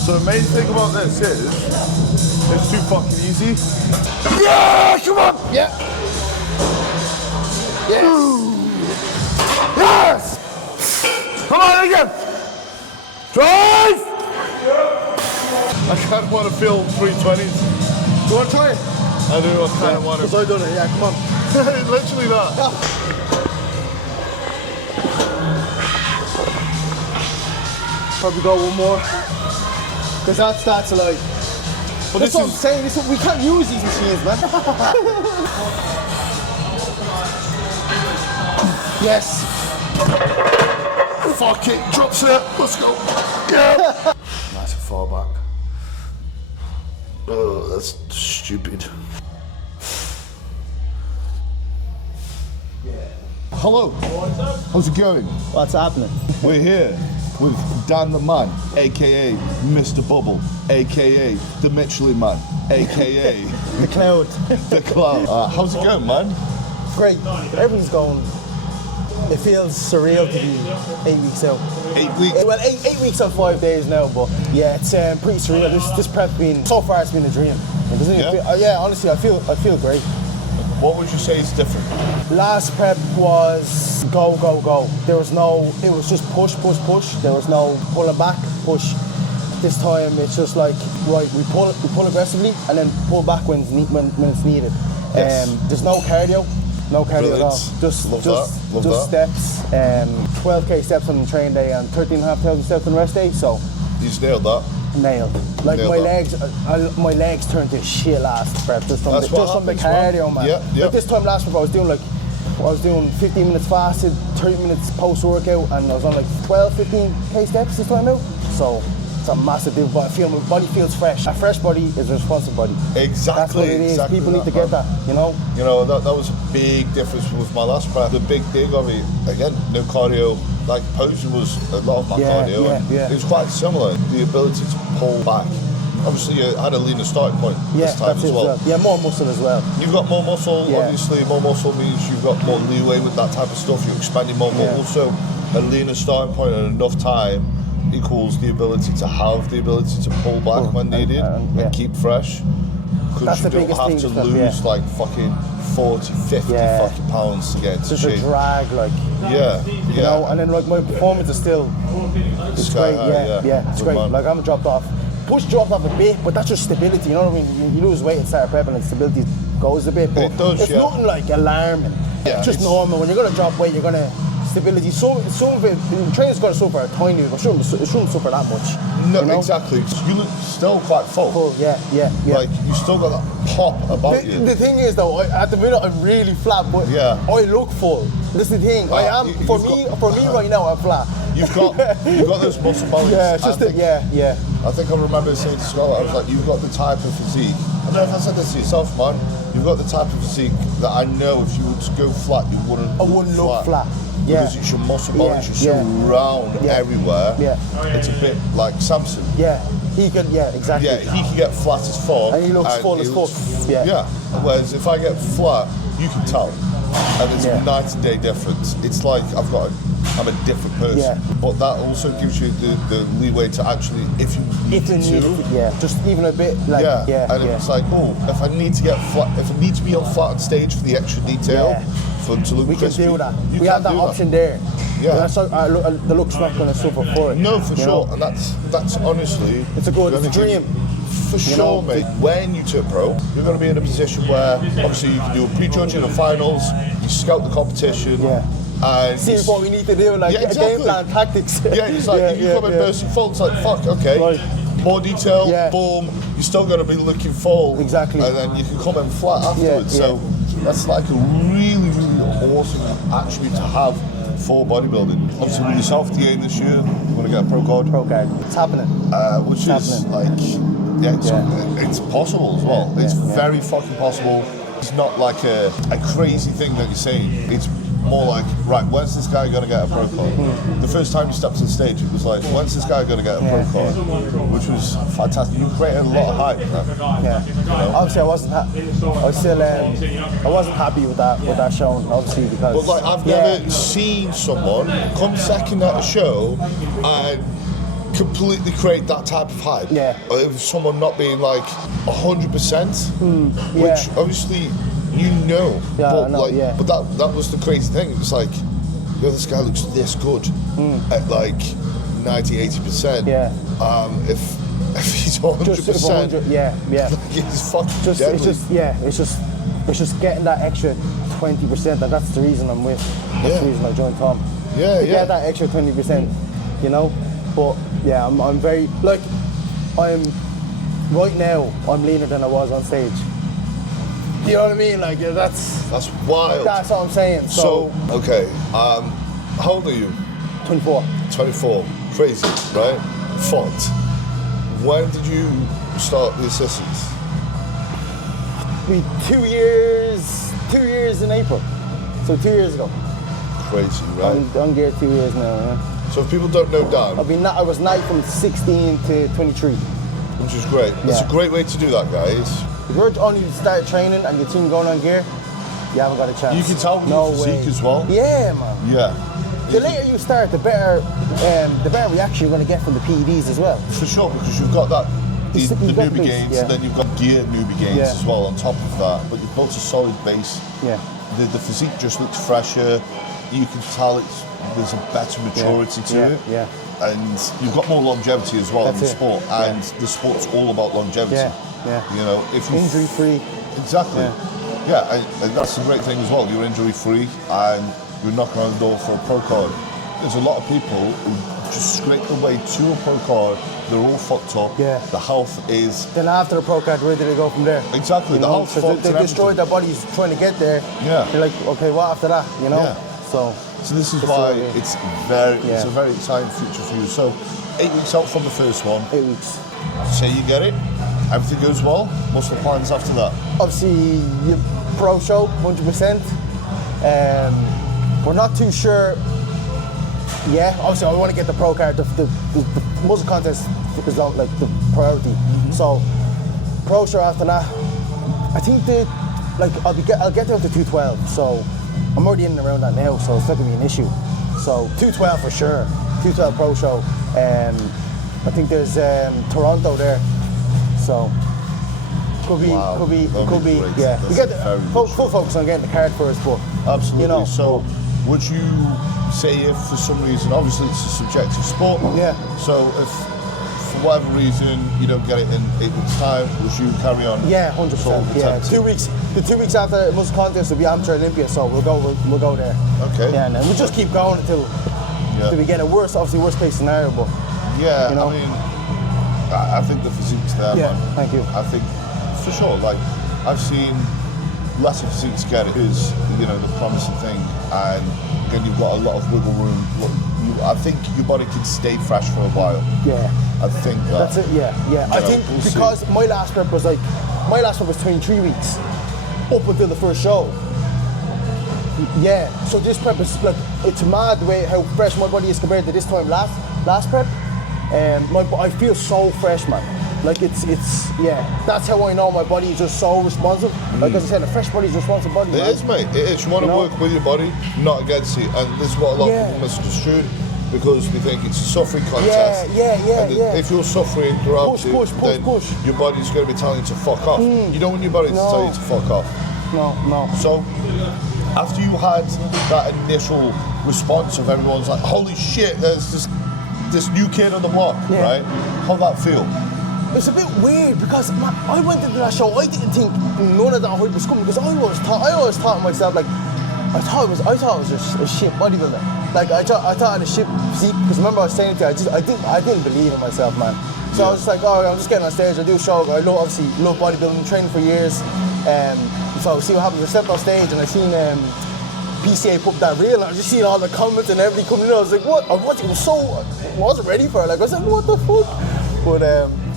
So the main thing about this is, it's too fucking easy. Yeah, come on! Yeah. Yes! Yes! Come on again! Drive! I kind of want to feel 320s. You want to try it? I do, I kind of want to. Because I done it, yeah, come on. Literally that. Probably go one more. Because that's like. But that's what I'm saying, we can't use these machines, man. Yes. Fuck it, drops it. Let's go. Yeah. Nice and far back. Oh, that's stupid. Hello. How's it going? What's happening? We're here with Dan the Man, aka Mr. Bubble, aka the Michelin Man, aka The cloud. the Cloud. How's it going, man? Great. Everything's going. It feels surreal to be 8 weeks out. 8 weeks? Well, eight weeks on 5 days now, but yeah, it's pretty surreal. This prep been, so far it's been a dream. It doesn't even feel, honestly, I feel great. What would you say is different? Last prep was go, go, go. There was no, it was just push, push, push. There was no pulling back, push. This time it's just like, right, we pull aggressively and then pull back when it's needed. Yes. There's no cardio. No cardio at all. Just steps. 12k steps on the train day and 13,500 steps on the rest day. So you just nailed that. Nailed. Like nailed my legs turned to shit last prep. Just from the cardio, man. Yeah. Like this time last prep, I was doing 15 minutes fasted, 30 minutes post workout, and I was on like 15k steps this time out. So it's a massive deal, but I feel my body feels fresh. A fresh body is a responsive body. Exactly. That's what it is. Exactly. People need to get that, you know? You know, that was a big difference with my last prep. The big thing of it, again, no cardio. Like posing was a lot of my cardio. It was quite similar. The ability to pull back. Obviously, you had a leaner starting point this time as well. Yeah, more muscle as well. You've got more muscle, obviously. More muscle means you've got more leeway with that type of stuff. You're expanding more muscle. So a leaner starting point and enough time equals the ability to have the ability to pull back when needed and keep fresh. Because you don't have to lose like fucking 40, 50 fucking pounds to get into shape. Just a drag, like. You know, and then like my performance is still, it's great. It's great. Like I haven't dropped off. Push dropped off a bit, but that's just stability. You know what I mean? You lose weight and start prepping, and stability goes a bit. But it does. It's nothing like alarming. It's just normal. When you're gonna drop weight, you're gonna stability. Some of it, the training's got to suffer a tiny bit, but it shouldn't suffer that much. No, you know? Exactly. You look still quite full. Yeah. Like you still got that pop about you. The thing is though, at the minute I'm really flat, but I look full. That's the thing. I am for me right now I'm flat. You've got those muscle bellies. Yeah, it's just I think I remember saying to Scott, I was like, you've got the type of physique. I don't know if I said this to yourself, man. You've got the type of physique that I know if you were to go flat, you wouldn't. I wouldn't look flat. Because it's your muscle belly, it's so round everywhere. It's a bit like Samson. He could, exactly. Yeah, he can get flat as fuck. And he looks full as fuck. Yeah. Whereas if I get flat, you can tell. And it's a night and day difference. It's like I'm a different person. But that also gives you the leeway to actually, if you need to. Just even a bit like, And it's like, if I need to get flat, if I need to be on flat on stage for the extra detail, for to look crispy, we can do that. We have that option there. The look's not going to suffer for it. No, for sure. And that's honestly, it's a dream. For sure, mate. When you turn pro, you're going to be in a position where obviously you can do a pre-judging and finals, you scout the competition, and see what we need to do, like game plan, tactics. It's like if you come in bursting full, it's like fuck, okay, more detail, boom. You're still going to be looking full, exactly, and then you can come in flat afterwards. So that's like a really, really awesome attribute to have for bodybuilding. Obviously, with yourself, the aim this year, you want to get a pro card. It's happening. Which is like. It's possible as well. It's very fucking possible. It's not like a crazy thing that you're saying. It's more like, right, when's this guy going to get a pro card? The first time you stepped on stage, it was like, when's this guy going to get a pro card? Which was fantastic. You created a lot of hype. You know? Obviously, I wasn't happy with that show, obviously, because. But like, I've never seen someone come second at a show and completely create that type of hype. Yeah. Of someone not being like 100%, yeah. which obviously you know. Yeah, but I know, like, yeah. but that was the crazy thing. It was like, yo, this guy looks this good at like 90-80%. Yeah. If he's 100%, Just 100, yeah. he's fucking Just, deadly. it's just getting that extra 20%, and that's the reason I'm with. That's the reason I joined Tom. Yeah, to get that extra 20%, you know. But yeah, I'm very like I'm right now. I'm leaner than I was on stage. You know what I mean? Like that's wild. That's what I'm saying. So okay, how old are you? 24. 24. Crazy, right? Fucked. When did you start the assistants? 2 years. 2 years in April. So 2 years ago. Crazy, right? I'm geared 2 years now. Yeah. So if people don't know Dan, I was night from 16 to 23. which is great. That's a great way to do that, guys. If you're only start training and your team going on gear, you haven't got a chance. You can tell with your physique as well. Yeah, man. Yeah. The later you start, the better reaction you're going to get from the PEDs as well. For sure, because you've got that the newbie gains, yeah. and then you've got gear newbie gains as well on top of that. But you've built a solid base. Yeah. The physique just looks fresher. You can tell there's a better maturity to it. Yeah. And you've got more longevity as well in the sport. And the sport's all about longevity. Yeah. You know, if you injury free. Exactly. Yeah, and that's the great thing as well. You're injury free and you're knocking on the door for a pro card. There's a lot of people who just scrape their way to a pro card. They're all fucked up. Yeah. The health is. Then after the pro card, where do they go from there? Exactly. You the know, health's fucked. They destroyed their bodies trying to get there. Yeah. You're like, okay, what after that? You know. Yeah. So this is why it's it's a very exciting future for you. So 8 weeks out from the first one. 8 weeks. Say you get it. Everything goes well. What's the plans after that? Obviously, your pro show, 100%. We're not too sure. Yeah, obviously, I want to get the pro card. The muscle contest is like the priority. So, pro show after that. I think I'll get there to 212. So, I'm already in and around that now. So it's not gonna be an issue. So 212 for sure. 212 pro show. I think there's Toronto there. So could be. Great. Yeah. That's We get full good focus on getting the card first, but absolutely. You know, so would you say if for some reason, obviously it's a subjective sport. Yeah. So if for whatever reason you don't get it in 8 weeks' time, would you carry on? Yeah, 100%. Yeah. 2 weeks. The 2 weeks after the muscle contest will be Amateur Olympia, so we'll go there. Okay. Yeah, and then we'll just keep going until we get a worst case scenario, but yeah, you know. I mean, I think the physique's there, yeah, man. Thank you. I think for sure, like I've seen lesser physiques get it is, you know, the promising thing, and again you've got a lot of wiggle room. I think your body can stay fresh for a while. Yeah. I think that's it. Yeah. I think because my last prep was 23 weeks up until the first show. Yeah. So this prep is like it's mad the way how fresh my body is compared to this time last prep. I feel so fresh, man. Like it's that's how I know my body is just so responsive. Like as I said, a fresh body is a responsive body. It is, mate. It is. You want to work with your body, not against it. And this is what a lot of people misconstrue because we think it's a suffering contest. Yeah. If you're suffering throughout push, your body's going to be telling you to fuck off. You don't want your body to tell you to fuck off. No. So after you had that initial response of everyone's like, holy shit, there's this new kid on the block, right? How'd that feel? It's a bit weird because I went into that show. I didn't think none of that hype was coming because I always thought to myself like I thought it was just a shit bodybuilder. Like I thought I had a shit physique because remember I was saying to you, I didn't believe in myself, man. So I was just like, oh, I'm just getting on stage. I do a show. I obviously love bodybuilding, training for years. So see what happens. I stepped on stage and I seen PCA put that reel and I just seen all the comments and everybody coming in. I was like, what? I wasn't ready for it. Like I was like, what the fuck? But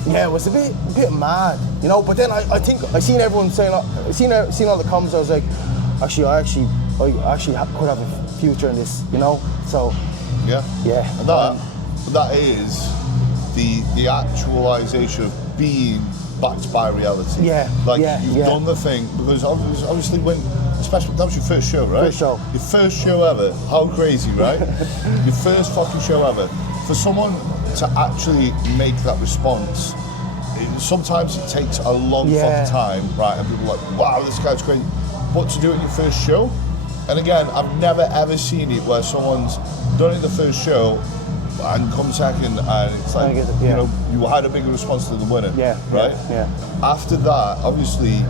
yeah, it was a bit mad, you know. But then I think I seen everyone saying, seen all the comments. I was like, I actually could have a future in this, you know. So yeah. And that is the actualization of being backed by reality. Yeah. You've done the thing because obviously especially that was your first show, right? First show. Your first show ever. How crazy, right? Your first fucking show ever. For someone to actually make that response, sometimes it takes a long fucking time, right? And people are like, wow, this guy's great. But to do it in your first show, and again, I've never ever seen it where someone's done it the first show and come second, and it's like, you know, you had a bigger response to the winner, right? After that, obviously,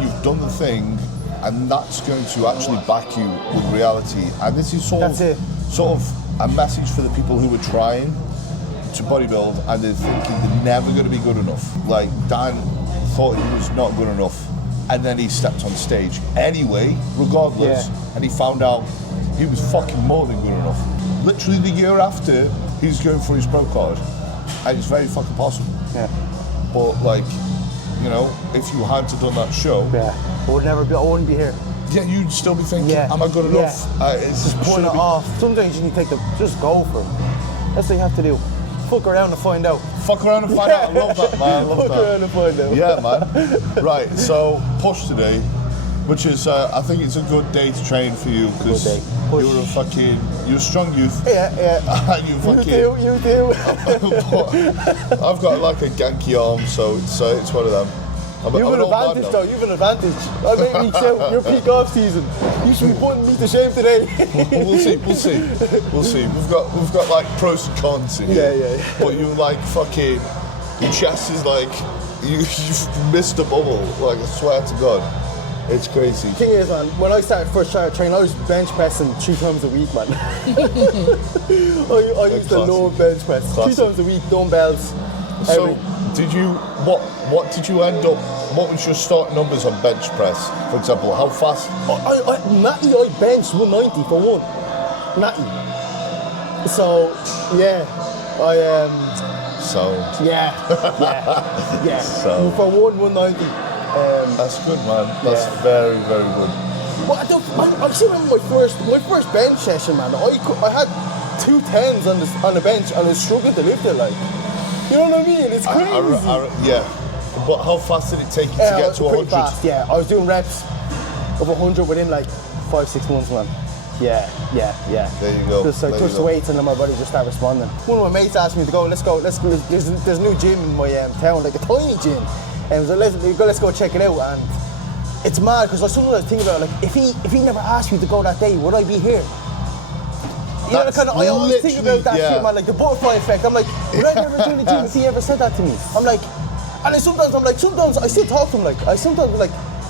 you've done the thing, and that's going to actually back you with reality. And this is sort of a message for the people who are trying to bodybuild and they're thinking they're never going to be good enough. Like Dan thought he was not good enough, and then he stepped on stage anyway, regardless, and he found out he was fucking more than good enough. Literally the year after, he's going for his pro card, and it's very fucking possible. But like, you know, if you had to done that show, I wouldn't be here. Yeah, you'd still be thinking, am I good enough? It's just putting it off. Sometimes you need to just go for it. That's what you have to do. Fuck around and find out. Fuck around and find out. I love that, man. I love Fuck around and find out. Yeah, man. Right, so push today, which is, I think it's a good day to train for you because you're a strong youth. And you fucking. You do. I've got like a ganky arm, so it's one of them. You have an advantage though, you have an advantage. I made me shout your peak off season. You should be putting me to shame today. We'll see. We've got like pros and cons here. Yeah. But you like fucking, your chest is like, you've missed a bubble, like I swear to God. It's crazy. The thing is, man, when I first started training, I was bench pressing 3 times a week, man. I used to load bench press. Classic. 3 times a week, dumbbells. So, what did you end up, what was your start numbers on bench press, for example? How fast? Natty, I benched 190 for one. Natty. So, So, for 190. That's good, man. That's very, very good. Well, I still remember my first bench session, man. I had 2 10s on the bench and I was struggling to lift it, like. You know what I mean? It's crazy. But how fast did it take you to get to 100? Fast, I was doing reps of 100 within like 5-6 months, man. Yeah. There you go. Just touch the weights and then my body just started responding. One of my mates asked me to go, let's go. There's a new gym in my town, like a tiny gym. And so let's go check it out. And it's mad because I sometimes think about like if he never asked me to go that day, would I be here? You know, I always think about that shit, man, like the butterfly effect. I'm like, would I never join the gym if he ever said that to me? I'm like, and sometimes I still talk to him like,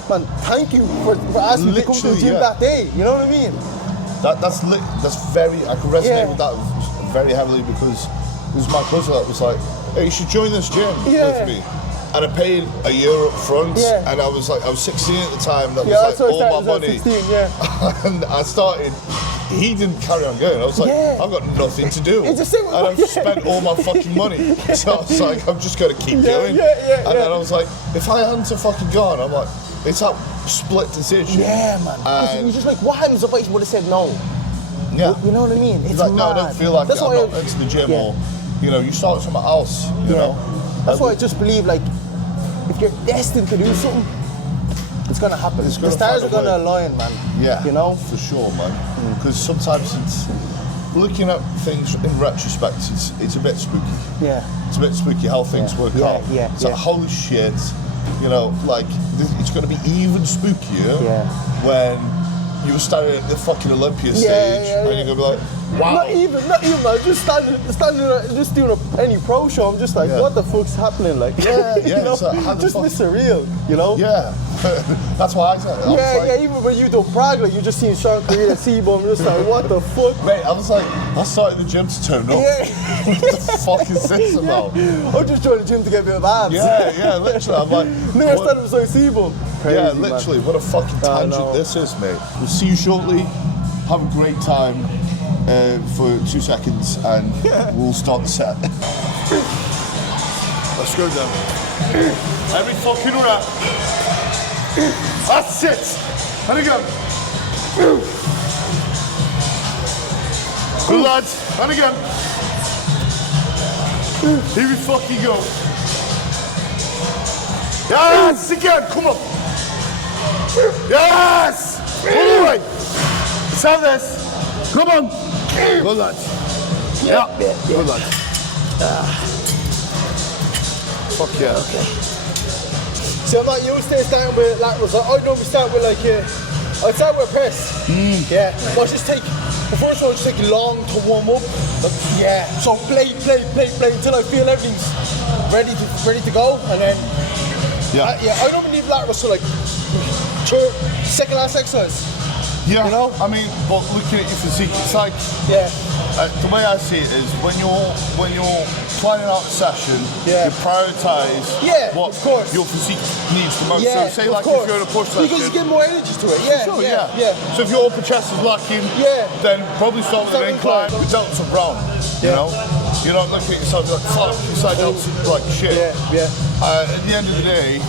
man, thank you for asking me to come to the gym that day. You know what I mean? That's very, I can resonate with that very heavily because it was my cousin that was like, hey, you should join this gym with me. And I paid a year up front, and I was 16 at the time. That was like all my money. 16, and I started. He didn't carry on going. I was like, I've got nothing to do, and I've spent all my fucking money. So I was like, I'm just gonna keep going. And then I was like, if I hadn't have fucking gone, I'm like, it's that split decision. Yeah, man. And you're just like, what happens if I would have said no? Yeah. You know what I mean? It's like, mad. no, I don't feel like I'm not into the gym, or you start somewhere else. You know. That's why I just believe like. If you're destined to do something, it's gonna happen. The stars are gonna align, man. Yeah, you know, for sure, man. Because sometimes it's looking at things in retrospect. It's a bit spooky. Yeah, it's a bit spooky how things work out. It's like holy shit, like it's gonna be even spookier when you're standing at the fucking Olympia stage and you're gonna be like, wow. Not even, man. Just standing, just doing any pro show. I'm just like, what the fuck's happening? Like, you know, just Mr. Real, you know? Yeah. That's why I said it. Even when you do brag, like you just seen Sean Korea, C-Bum, just like, what the fuck? Mate, I was like, I started the gym to turn up. What the fuck is this about? I'm just joining the gym to get a bit of abs. Yeah, literally. I'm like, never started beside C-Bum. Yeah, literally. Man. What a fucking tangent this is, mate. We'll see you shortly. Have a great time for 2 seconds and we'll start the set. Let's go down. Every fucking rep. That's it. There we go. Good lads. And again. Here we fucking go. Yes, again. Come on. Yes. All the way. Let's have this. Come on. Good lads. Yeah. Good lads. Fuck yeah. Okay. See, I'm not used to starting with laterals. I normally start with like I'd start with a press. Yeah. But the first one will just take long to warm up. Yeah. So play until I feel everything's ready to go, and then I normally leave laterals to like second last exercise. Yeah. You know? I mean, but looking at your physique, it's like the way I see it is when you're planning out a session, you prioritise what your physique needs the most. So say like if you're in a push session, because you get more energy to it. Yeah. So if your upper chest is lacking, then probably start with an incline with delts and round. You know, you're not looking at yourself like fuck, your side delts like shit. At the end of the day,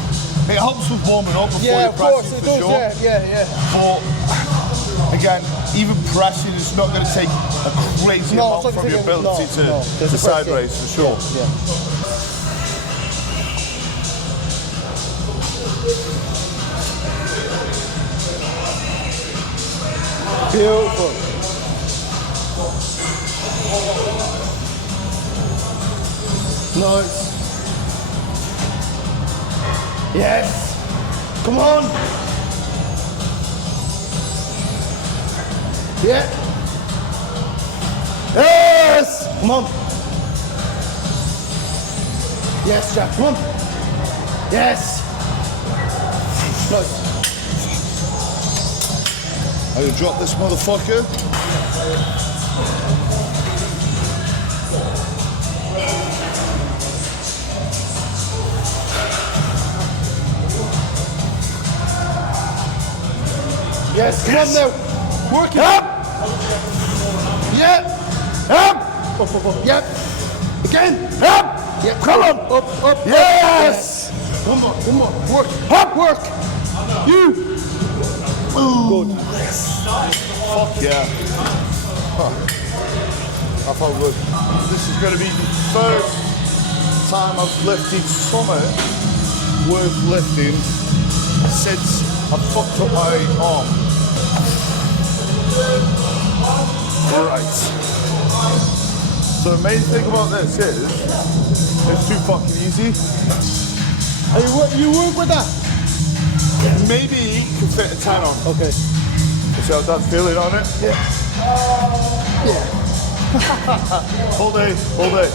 it helps with warming up before you press it, for sure. But again, even pressing is not going to take a crazy amount from your ability to side raise, for sure. Beautiful. Nice. Yes. Come on. Yeah. Yes. Come on. Yes, Jack. Come on. Yes. Nice. I'm gonna drop this motherfucker. Yes, come on now. Work it. Up. Yeah. Up. Up. Yep. Again. Up. Yeah. Come on. Up. Yes. One more. Work. Up. Work. You. Good. Fuck yeah. I felt good. This is going to be the first time I've lifted something worth lifting since I fucked up my arm. Right. So the main thing about this is, it's too fucking easy. You work with that? Maybe you can fit a 10 on. Okay. You see how Dad's feeling on it? Yeah. All day. All day.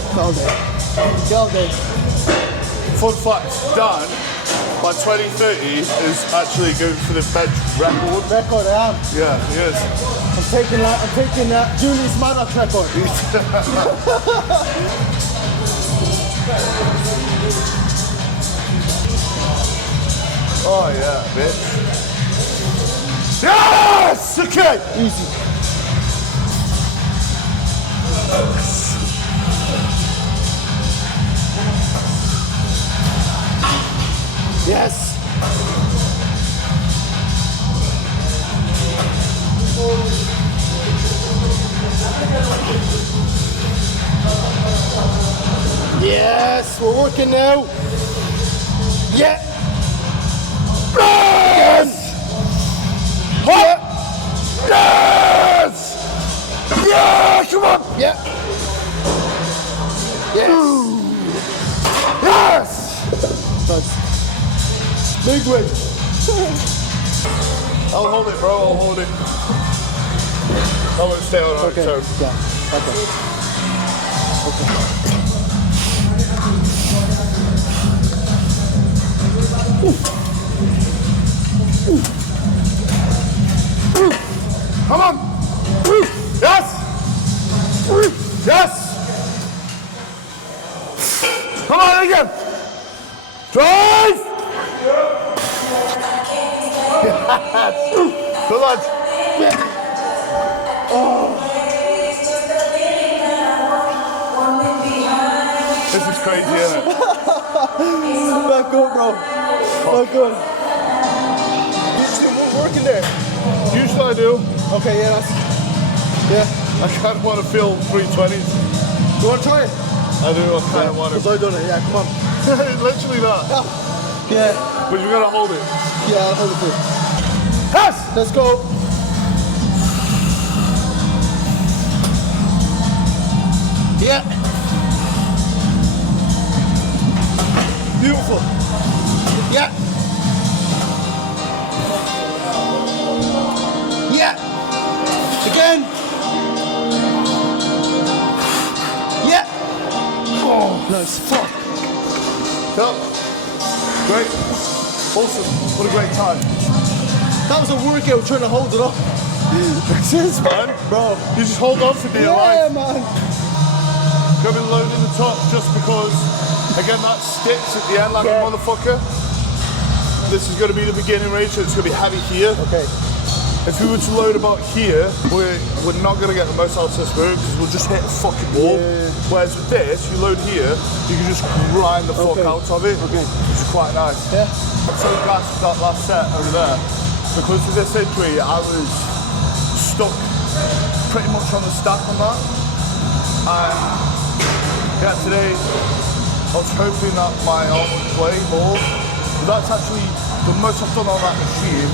Fun fact, Dan, by 2030 is actually going for the bench record. Record, I am. Yeah, he is. I'm taking Julius Maddox record. Oh yeah, bitch. Yes! Okay! Easy. Yes. Yes, we're working now. Yeah. Yes. What? Yes! Yeah, come on! Yeah. Yes. Yes! Nice. Big weight. I'll hold it, bro. I'll hold it. I won't stay on our toe. Yeah. Okay. Come on! Yes! Yes! Come on again! Drive! Good lad. This is crazy, isn't it? Back up, bro. Back up. You still working there? Usually I do. Okay, yeah, I kind of want to feel 320s. You want to try it? I do, I kind of want to. Because I done it, yeah, come on. Literally that. Yeah. But you gotta hold it. Yeah, I'll hold it for you. Yes! Let's go. Yeah. Beautiful. Yeah. Yeah. Again. Yeah. Oh, nice. Fuck. Yep. Great. Awesome. What a great time. That was a workout trying to hold it up. This is, man. Bro. You just hold on for dear life. Yeah, man. Gonna be loading the top just because, again, that sticks at the end like a motherfucker. This is gonna be the beginning range, so it's gonna be heavy here. Okay. If we were to load about here, we're not gonna get the most out of this move because we'll just hit a fucking wall. Yeah. Whereas with this, you load here, you can just grind the fuck out of it, which is quite nice. Yeah. So gassed with that last set over there. Because of this injury, I was stuck pretty much on the stack on that. And yeah, today I was hoping that my arm would play more. But that's actually the most I've done on that machine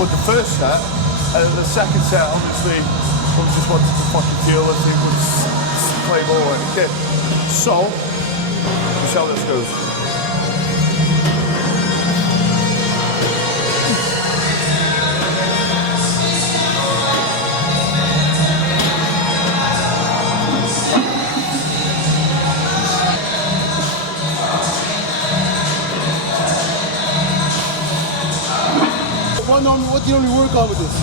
with the first set. And then the second set, obviously, I just wanted to fucking feel if it would play more, and it did. So, we'll see how this goes. What do you normally work on with this?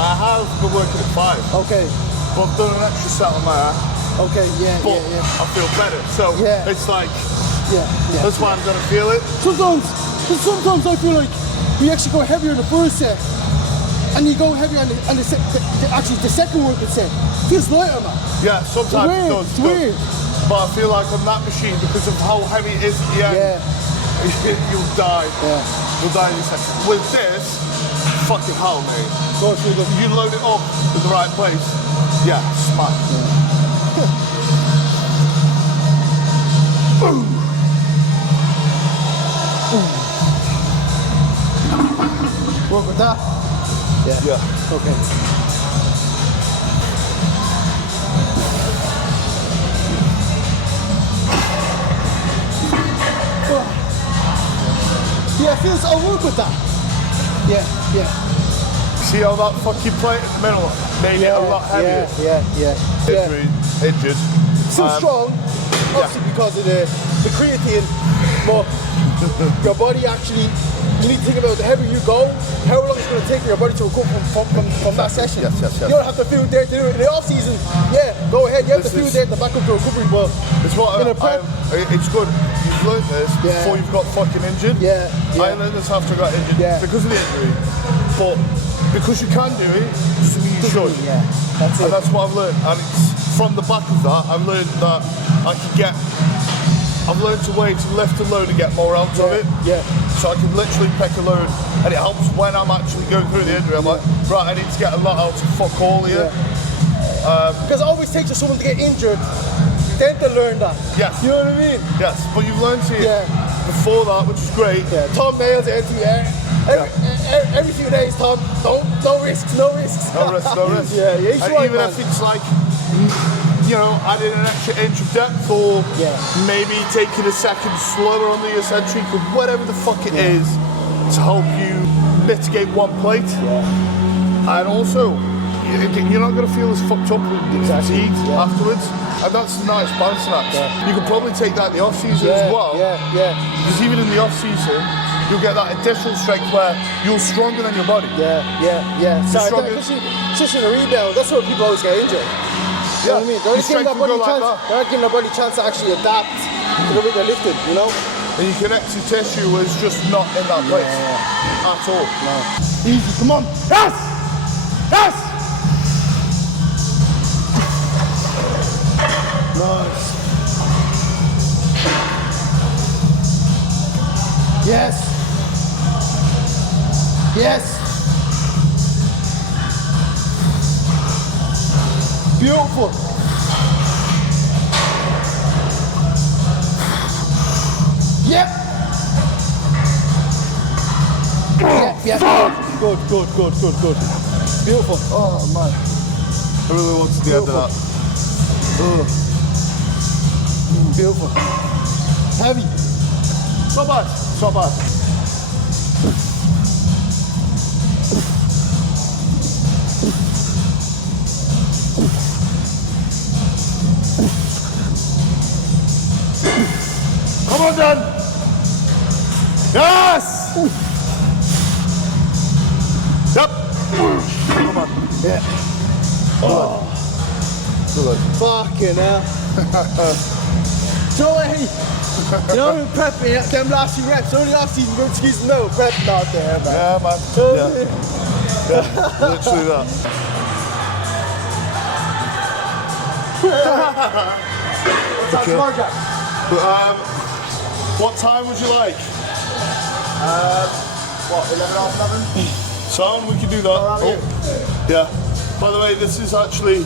I have been working at 5. Okay. But I've done an extra set on there. Okay, yeah, But yeah, yeah. I feel better. So it's like, yeah. that's why I'm gonna feel it. Sometimes I feel like we actually go heavier in the first set, and you go heavier on the second working set. Feels lighter, man. Yeah, sometimes it does. It's weird. But I feel like on that machine, because of how heavy it is at the end, you'll die. Yeah. You'll die in a second. With this, fucking hell, mate. You load it up in the right place. Yeah, smack. Boom. Work with that? Yeah. Okay. Yeah, it feels, I'll work with that. Yeah. See how that fucking plate in the middle made it a lot heavier? Yeah. Injured. Still strong, obviously because of the creatine, but your body actually, you need to think about the heavier you go, how long it's going to take for your body to recover from that session. Yes. You don't have the food there to do it. In the off season, go ahead, you have the food there to back up the recovery, but it's good. You've learned this before you've got fucking injured. I learned this after I got injured because of the injury. But because you can do it, doesn't mean you should. Yeah, that's it. And that's what I've learned. And it's from the back of that, I've learned that I've learned a way to lift a load and get more out of it. Yeah. So I can literally pick a load, and it helps when I'm actually going through the injury. I'm like, right, I need to get a lot out of fuck all here. Because it always takes someone to get injured, then to learn that. Yes. You know what I mean? Yes, but you've learned it before that, which is great. Yeah. Tom nails it. Every few days, Tom, no risks. No risks. Yeah, he's and right, even man. if it's like, adding an extra inch of depth, or maybe taking a second slower on the eccentric, or whatever the fuck it is, to help you mitigate one plate. And also, you're not going to feel as fucked up with fatigue afterwards. And that's the nice balancing act. You could probably take that in the off season as well. Because even in the off season, you'll get that additional strength where you're stronger than your body. Sorry, especially in a rebound, that's where people always get injured. You know what I mean? They're not giving their body a chance to actually adapt to the way they're lifted, you know? And your connective tissue is just not in that place at all. No. Easy, come on. Yes! Nice. Yes. Beautiful. Yep. Good. Beautiful. Oh man. I really wanted the end of that. Beautiful. Heavy. It's not bad. It's not bad. Come on, Dan. Yes. Yep. Come on. Yeah. Oh. Good. Fucking hell. So hey, you know who prep me? Them last few reps, only off season, good excuse no prep not there, man. Yeah, man. Yeah. Literally that. Okay. But, what time would you like? What, 11 off 11? Sound, we can do that. Oh. Yeah. By the way, this is actually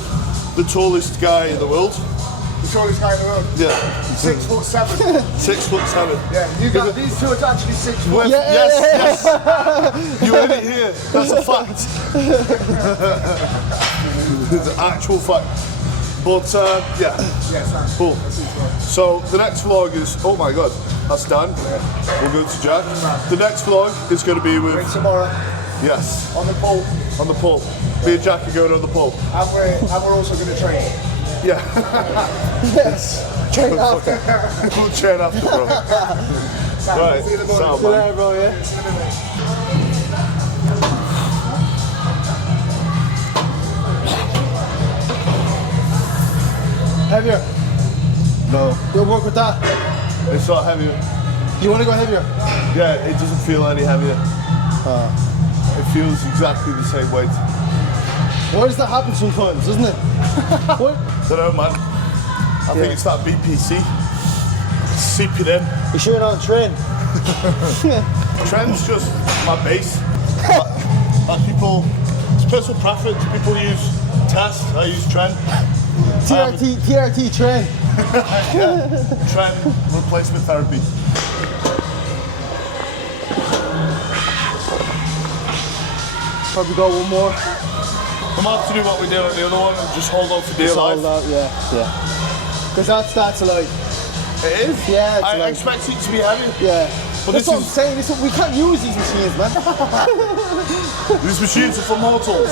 the tallest guy in the world. The tallest guy in the world? Yeah. 6'7". 6'7". Yeah, you got these two are actually 6 foot. Yes, yes. You heard it here. That's a fact. It's an actual fact. But yeah. Yes, Cool. So the next vlog is, oh my god, that's Dan. We'll go to Jack. The next vlog is going to be with, tomorrow yes, on the pole. on the pole. Me and Jack are going on the pole. And we're also going to train. Yeah. Yes. Train after. We'll train after, bro. Right. See you in the morning. Sound, See you man. later, bro, yeah? Heavier. No, You'll work with that. it's not heavier. You want to go heavier? Yeah, it doesn't feel any heavier. It feels exactly the same weight. Why does that happen sometimes, doesn't it? What? Don't know, man. I think it's that BPC seeping in. You sure you're not train? Trend's just my base. Like people, it's personal preference. People use test. I use trend. TRT train. Yeah. Trend replacement therapy. Probably go one more. I'm gonna have to do what we did on the other one and just hold on for dear Just life. hold out, yeah. Because that's like, It is? Yeah, it's I like- expect it to be heavy. yeah. But That's this what I'm is- saying. We can't use these machines, man. These machines are for mortals.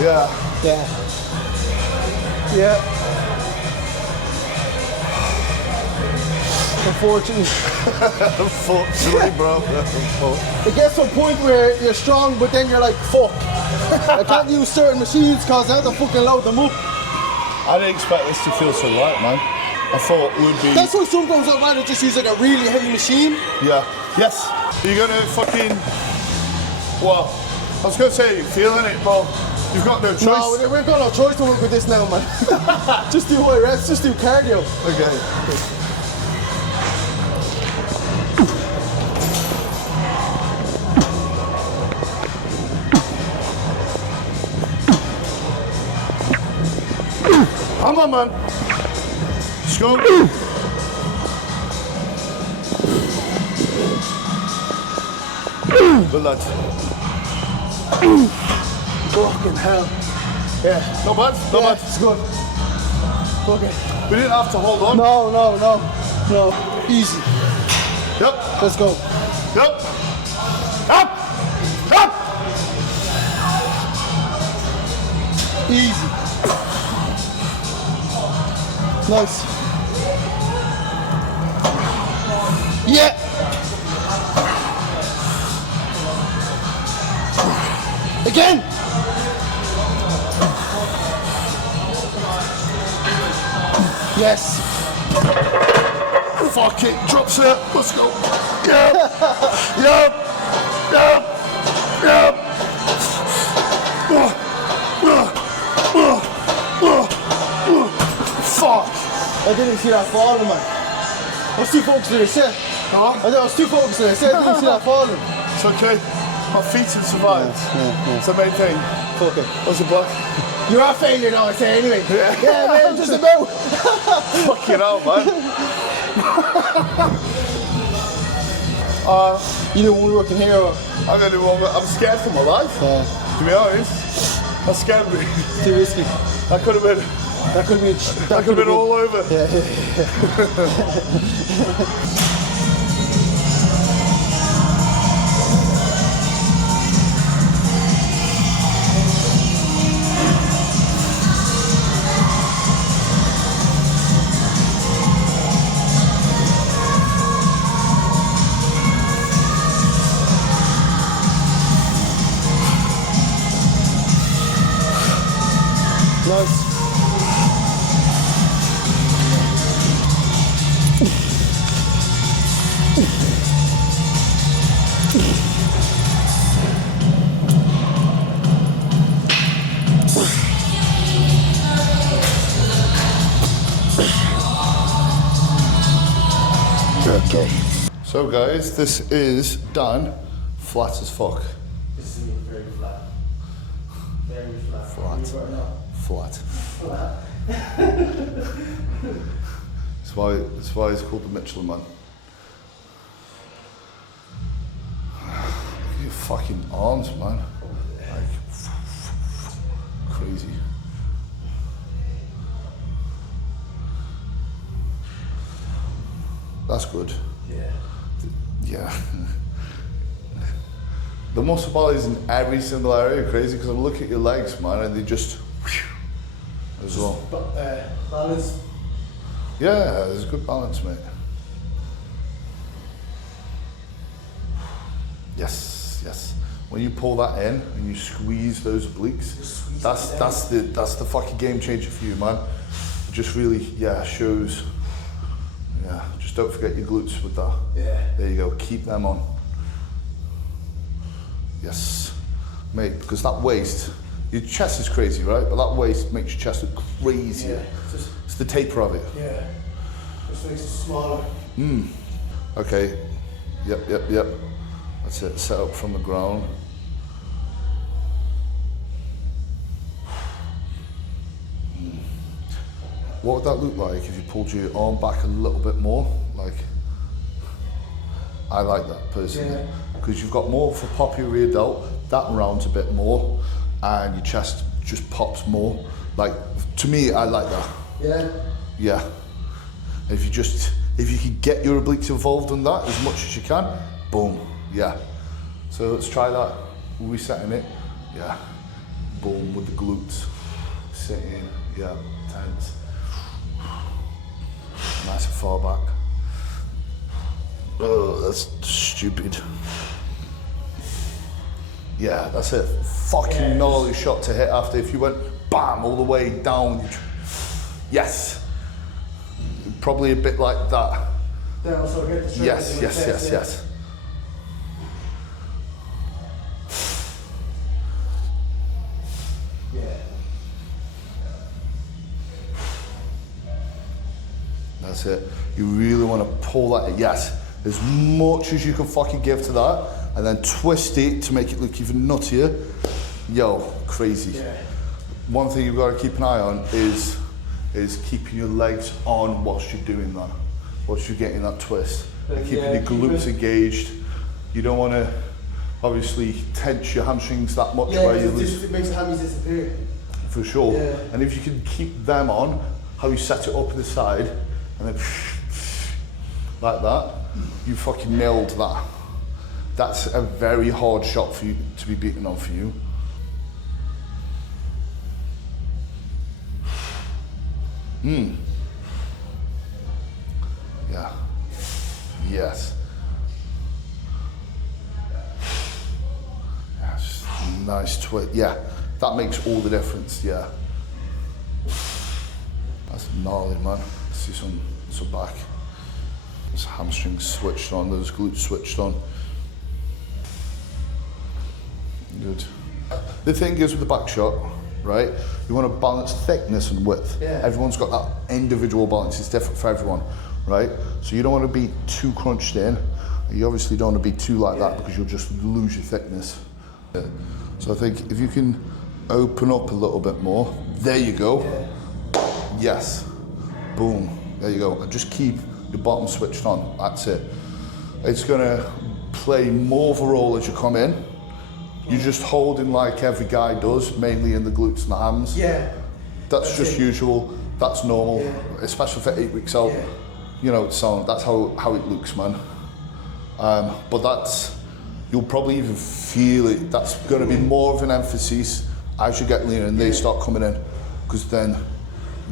Yeah. Yeah. Yeah. Unfortunately. Unfortunately, bro. It gets to a point where you're strong, but then you're like, fuck. I can't use certain machines because I have to fucking load them up. I didn't expect this to feel so light, man. I thought it would be. That's why sometimes I'd rather just use like a really heavy machine. Yeah. Yes. Are you gonna fucking. Well, I was gonna say, feeling it, but you've got no choice. No, we've got no choice to work with this now, man. Just do high reps, just do cardio. Okay. Come on, man. Let's go. Good lad. Fucking hell. Yeah. Not bad, not Yeah, bad. it's good. Okay. We didn't have to hold on. No. Easy. Yep, Let's go. yep. Up! Up! Easy. Nice. Yeah. Again. Yes. Fuck it, drops it. Let's go. Yep. Yep. Yep. Yep. Fuck. I didn't see that falling, man. I was too focused on the set. Huh? I was too focused on the set. I didn't see that falling. It's okay. My feet have survived. Yeah. It's the main thing. Fuck it. What's the block? You're a failure now, I say anyway. Yeah, man, just about. Fucking hell, man. You don't want to work in here? Or? I'm gonna do one. I'm scared for my life. To be honest, that scared me. Too risky. That could have been. That could have been all over. Yeah. Nice. Okay. So guys, this is done. Flat as fuck. This is very flat. Very flat. Flat. That's why it's called the Michelin man. Look at your fucking arms, man. Like crazy. That's good. Yeah. Yeah. The muscle bellies in every single area are crazy because I'm looking at your legs, man, and they just as well. Balance. Yeah, there's good balance, mate. Yes, yes. When you pull that in and you squeeze those obliques, that's the fucking game changer for you, man. It just really, shows. Yeah, just don't forget your glutes with that. Yeah. There you go, keep them on. Yes, mate, because that waist, your chest is crazy, right? But that waist makes your chest look crazy. Yeah. It's the taper of it. Yeah. Just makes it smaller. Okay, yep. That's it, set up from the ground. What would that look like if you pulled your arm back a little bit more? Like, I like that personally. Because you've got more for pop your rear delt, that rounds a bit more, and your chest just pops more. Like, to me, I like that. Yeah. Yeah. If you can get your obliques involved in that as much as you can, boom, yeah. So let's try that, resetting it, yeah. Boom, with the glutes, sitting, yeah, tense. Nice and far back. Oh, that's stupid. Yeah, that's a fucking gnarly shot to hit after. If you went bam all the way down, yes. Probably a bit like that. Then also get the Yes. Yeah. That's it. You really want to pull that, yes, as much as you can fucking give to that, and then twist it to make it look even nuttier. Yo, crazy. Yeah. One thing you've got to keep an eye on is keeping your legs on whilst you're doing that, whilst you're getting that twist. And keeping your glutes engaged. You don't want to obviously tense your hamstrings that much where you lose. It makes the hammies disappear. For sure. Yeah. And if you can keep them on, how you set it up in the side, and then like that, you fucking nailed that. That's a very hard shot for you to be beaten on for you. Yeah. Yes. Yeah, just nice twist. Yeah, that makes all the difference. Yeah. That's gnarly, man. See some back. Those hamstrings switched on, those glutes switched on. Good. The thing is with the back shot, right? You want to balance thickness and width. Yeah. Everyone's got that individual balance. It's different for everyone, right? So you don't want to be too crunched in. You obviously don't want to be too like that because you'll just lose your thickness. Yeah. So I think if you can open up a little bit more. There you go. Yeah. Yes. Boom. There you go. And just keep your bottom switched on. That's it. It's gonna play more of a role as you come in. You're just holding like every guy does, mainly in the glutes and the hams. Yeah. That's just usual. That's normal, especially for 8 weeks out. Yeah. You know, so that's how it looks, man. But that's, you'll probably even feel it. That's going to be more of an emphasis as you get leaner and they start coming in, because then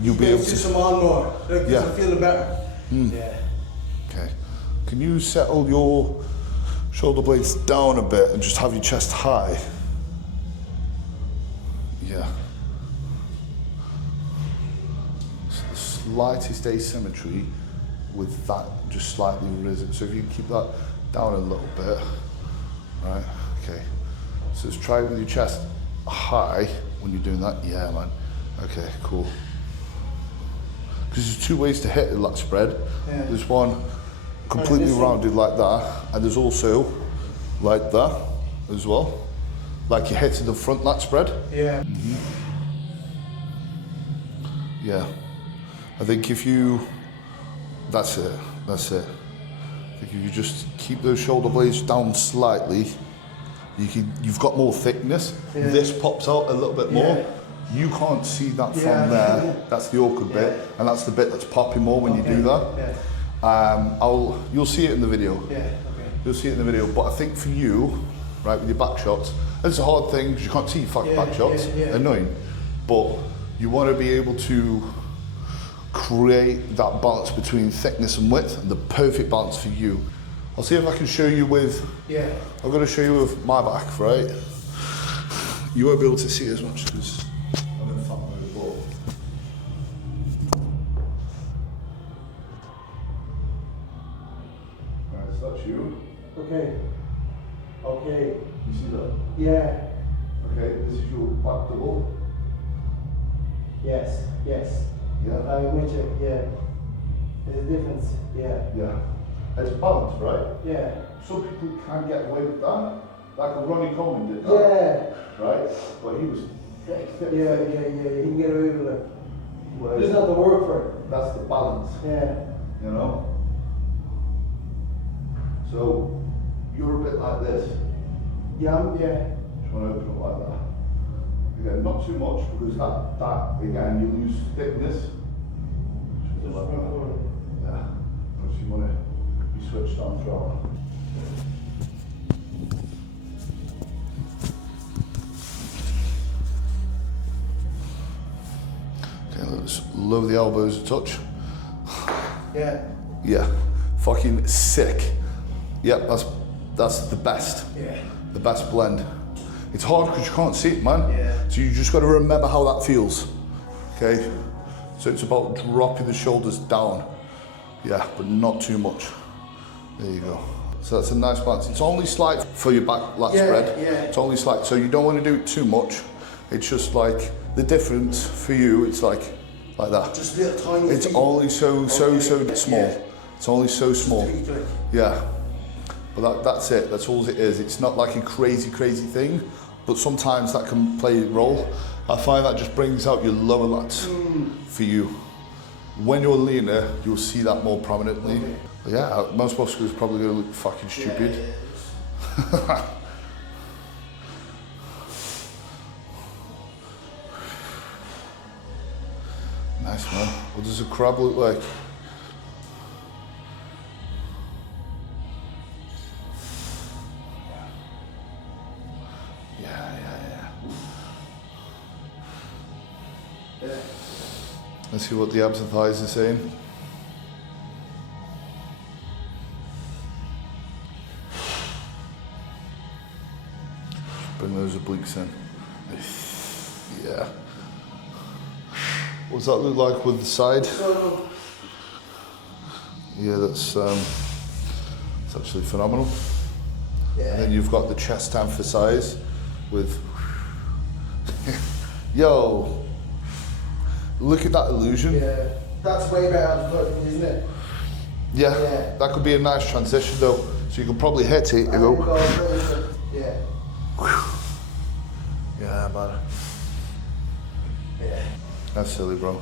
you'll be able to. Some on more. Like, yeah. I'm feeling better. Yeah. Okay. Can you settle your shoulder blades down a bit and just have your chest high? Yeah. So the slightest asymmetry with that just slightly risen. So if you can keep that down a little bit, right? Okay. So let's try with your chest high when you're doing that. Yeah, man. Okay, cool. Because there's two ways to hit a lat spread. Yeah. There's one completely rounded like that, and there's also like that as well. Like you're hitting the front lat spread. Yeah. Mm-hmm. Yeah. I think if you, that's it. I think if you just keep those shoulder blades down slightly, you've got more thickness. Yeah. This pops out a little bit more. You can't see that from there. That's the awkward bit, and that's the bit that's popping more when you do that. Yeah. You'll see it in the video. Yeah. Okay. You'll see it in the video. But I think for you, right, with your back shots, and it's a hard thing because you can't see your fucking back shots. Annoying. But you want to be able to create that balance between thickness and width, and the perfect balance for you. I'll see if I can show you with. Yeah. I'm going to show you with my back, right? You won't be able to see as much because I'm in fat mode. Right, so that's you. Okay. Okay. You see that? Yeah. Okay, this is your back double. Yes. Yes. Yeah. I'm with you. Yeah. There's a difference. Yeah. Yeah. It's balance, right? Yeah. Some people can get away with that. Like Ronnie Coleman did that. Yeah. Right? But he was thick. Yeah. He can get away with it. Well, there's not the work for it. That's the balance. Yeah. You know? So, you're a bit like this. Yeah. Just want to open up like that. Again, not too much because that again, you lose thickness. Yeah. So you want to be switched on throughout. Okay, let's lower the elbows a touch. Yeah. Yeah. Fucking sick. Yep, that's the best. Yeah. The best blend. It's hard because you can't see it, man. Yeah. So you just got to remember how that feels. Okay? So it's about dropping the shoulders down. Yeah, but not too much. There you go. So that's a nice balance. It's only slight for your back lat spread. Yeah. Yeah. It's only slight. So you don't want to do it too much. It's just like the difference for you, it's like that. Just little tiny. It's only so small. Yeah. It's only so small. Yeah. But that's it. That's all it is. It's not like a crazy thing, but sometimes that can play a role. I find that just brings out your lower lats for you. When you're leaner, you'll see that more prominently. Okay. But yeah, most muscles are probably going to look fucking stupid. Yeah. Nice, man. What does a crab look like? Let's see what the abs and thighs are saying. Bring those obliques in. Yeah. What does that look like with the side? Yeah, that's actually phenomenal. Yeah. And then you've got the chest emphasise with. Yo. Look at that illusion. Yeah, that's way better than isn't it? Yeah, that could be a nice transition though. So you could probably hit it and go. Yeah. Yeah, man. That's silly, bro.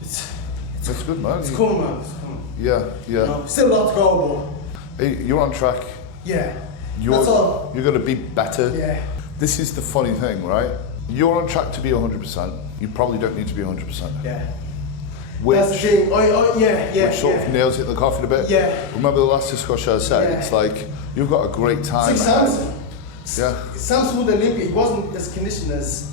It's good, man. It's cool, man. It's cool. Yeah. You know, still a lot to go, but hey, you're on track. Yeah. That's all. You're gonna be better. Yeah. This is the funny thing, right? You're on track to be 100%. You probably don't need to be 100%. Yeah. Which, that's the thing. Which sort of nails it in the coffin a bit. Yeah. Remember the last discussion I said? It's like you've got a great time. It's like Samson. Yeah. Samson with the Olympia, he wasn't as conditioned as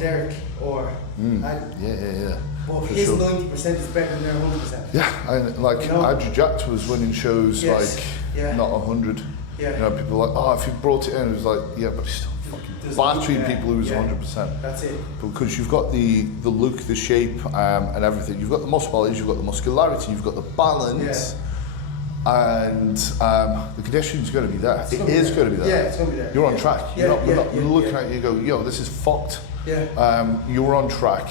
Derek or Yeah. But his 90% is better than their 100%. Yeah, and like Andrew Jack was winning shows not 100. Yeah. You know, people are like, oh, if you brought it in, it was like, yeah, but he's still fucking battering people who's 100%. That's it. Because you've got the look, the shape, and everything. You've got the muscle qualities, you've got the muscularity, you've got the balance, and the conditioning's going to be there. It is going to be there. Yeah, it's going to be there. You're on track. You're not looking at it, you go, yo, this is fucked. Yeah. You're on track.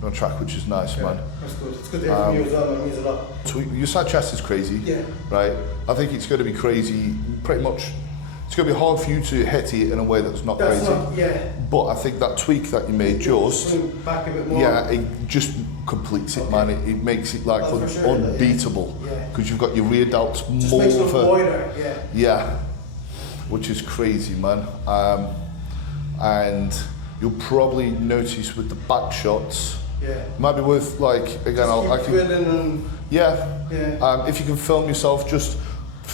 You're on track, which is nice, man. That's good. It's good to hear from you as well, man. It means a lot. So your side chest is crazy, right? I think it's going to be crazy, pretty much. It's going to be hard for you to hit it in a way that's not crazy. But I think that tweak that you made just, back a bit more. it just completes it, man. It makes it like unbeatable because you've got your rear delts just more makes it for, wider, which is crazy, man. And you'll probably notice with the back shots. Might be worth like again. If you can film yourself just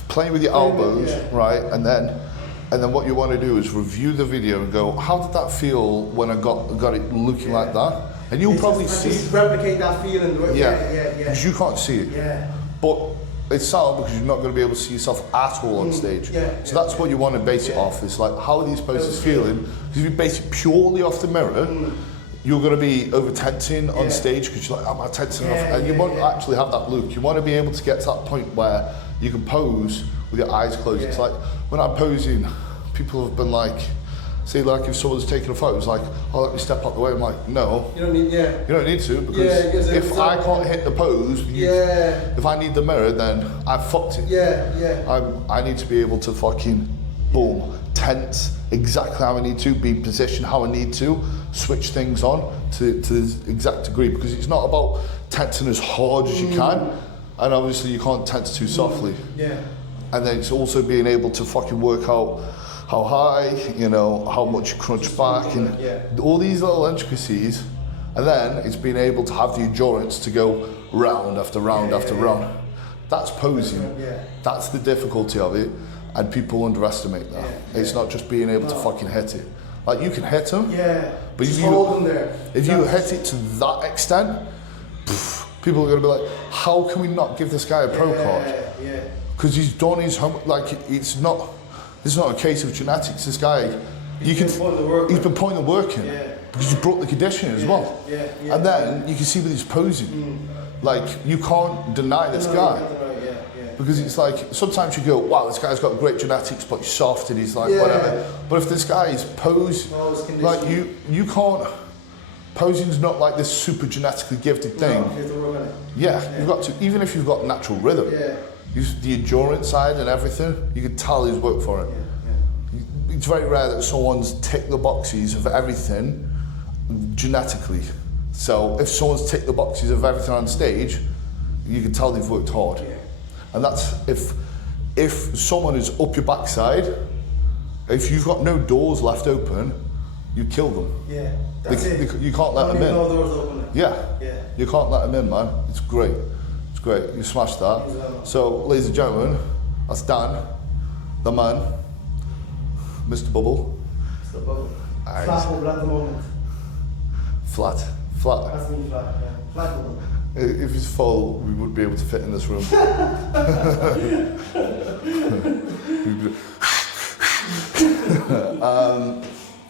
playing with your elbows, right, and then what you want to do is review the video and go, how did that feel when I got it looking like that? And you'll probably see. Just replicate that feeling. Because you can't see it. But it's sad because you're not going to be able to see yourself at all on stage. So that's what you want to base it off. It's like, how are these poses feeling? Because if you base it purely off the mirror, you're going to be over tensing on stage because you're like, am I tensing enough? And you won't actually have that look. You want to be able to get to that point where you can pose with your eyes closed. It's like when I'm posing, people have been like, say like if someone's taking a photo, it's like, oh, let me step out the way. I'm like, no. You don't need, you don't need to because if I can't hit the pose, if I need the mirror, then I've fucked it. I need to be able to fucking, boom, tense exactly how I need to, be positioned how I need to, switch things on to the exact degree because it's not about tensing as hard as you can, and obviously you can't tense too softly. And then it's also being able to fucking work out how high, you know, how much you crunch back, and all these little intricacies, and then it's being able to have the endurance to go round after round after round. That's posing. That's the difficulty of it, and people underestimate that. It's not just being able to fucking hit it. Like you can hit them, but if you hit it to that extent, people are going to be like, how can we not give this guy a pro card? Because he's done his homework. Like it's not a case of genetics. This guy, he's been putting the work in because you brought the conditioning as well. And then you can see with his posing, like you can't deny this guy. Because it's like, sometimes you go, wow, this guy's got great genetics, but he's soft and he's like, whatever. But if this guy is posed, like you can't, posing's not like this super genetically gifted thing. You've got to, even if you've got natural rhythm, the endurance side and everything, you can tell he's worked for it. It's very rare that someone's ticked the boxes of everything genetically. So if someone's ticked the boxes of everything on stage, you can tell they've worked hard. And that's if someone is up your backside, if you've got no doors left open, you kill them. You can't let them in. You can't let them in, man. It's great. It's great. You smashed that. So, ladies and gentlemen, that's Dan, the man, Mr. Bubble. Mr. Bubble. Flat bubble at the moment. Flat. That's me flat, Flat bubble. If it's full, we would be able to fit in this room.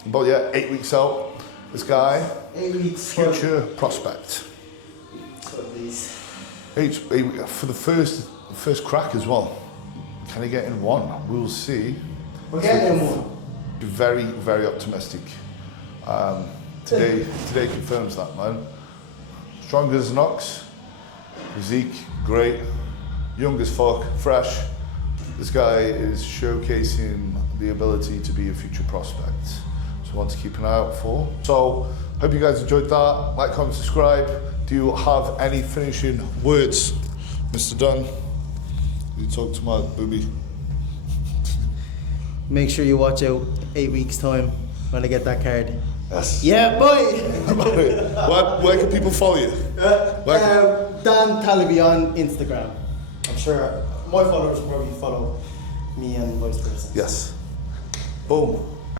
But yeah, 8 weeks out. This guy, 8 weeks. Future prospect. For the first crack as well. Can he get in one? We'll see. We'll get in one. Very, very optimistic. Today confirms that, man. Strong as an ox, physique, great, young as fuck, fresh. This guy is showcasing the ability to be a future prospect. So one to keep an eye out for. So hope you guys enjoyed that. Like, comment, subscribe. Do you have any finishing words, Mr. Dunn? You talk to my booby. Make sure you watch out 8 weeks time when I get that card. Yes. Yeah, boy. Where can people follow you? Dan Talabi on Instagram. I'm sure my followers will probably follow me and vice versa. Yes. Boom.